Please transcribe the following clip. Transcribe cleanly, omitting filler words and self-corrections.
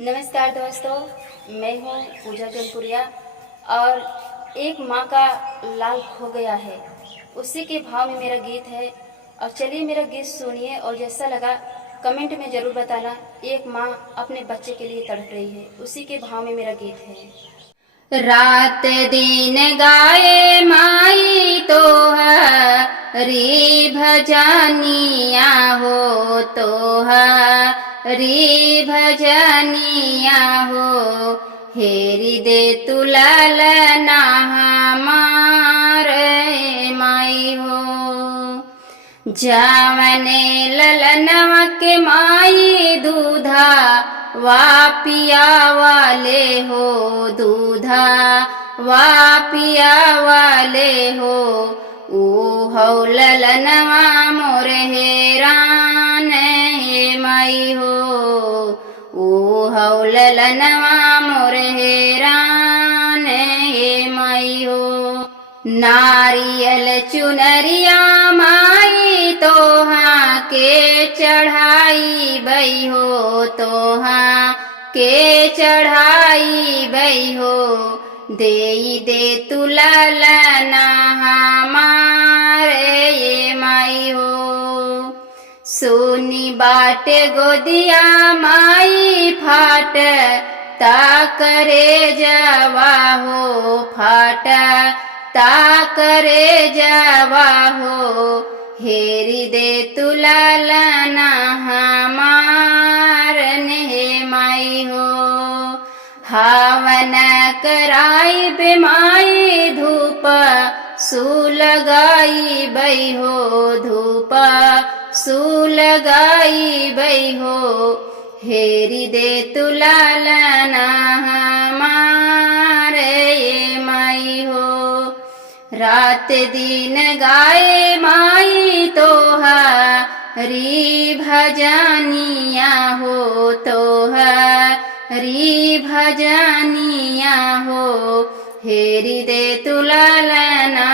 नमस्कार दोस्तों, मैं हूँ पूजा जौनपुरिया। और एक माँ का लाल खो गया है, उसी के भाव में मेरा गीत है। और चलिए मेरा गीत सुनिए और जैसा लगा कमेंट में ज़रूर बताना। एक माँ अपने बच्चे के लिए तड़प रही है, उसी के भाव में मेरा गीत है। रात दिन गाए माई तो री भजनिया हो तो री भजनिया हो। हेरी दे तू ललना हमारे माई हो। जावने ललनवा के माई दूधा वापिया वाले हो, दूधा वापिया वाले हो। ओ हौ ललनवा मोर हेरान हे माई हो। ओ हौ ललनवा मोर हेरान हे माई हो। नारियल चुनरिया माई तोहा के चढ़ाई बई हो, तोहा के चढ़ाई बई हो। देई दे तू ललना हमारे ये माई हो। सोनी बाटे गोदिया माई फाट ता करे जवा हो, फाट ता करे जवा हो। हेरी दे तू ललना हमार ने माई हो। हावन कराई बेमाई धूप सुलगाई बई हो, धूप सुलगाई बई हो। हेरी दे तू ललना हमार ये माई हो। रात दिन गाए माई तोहा री भजनिया हो, तोहा री भजनिया हो। हेरी दे तू ललना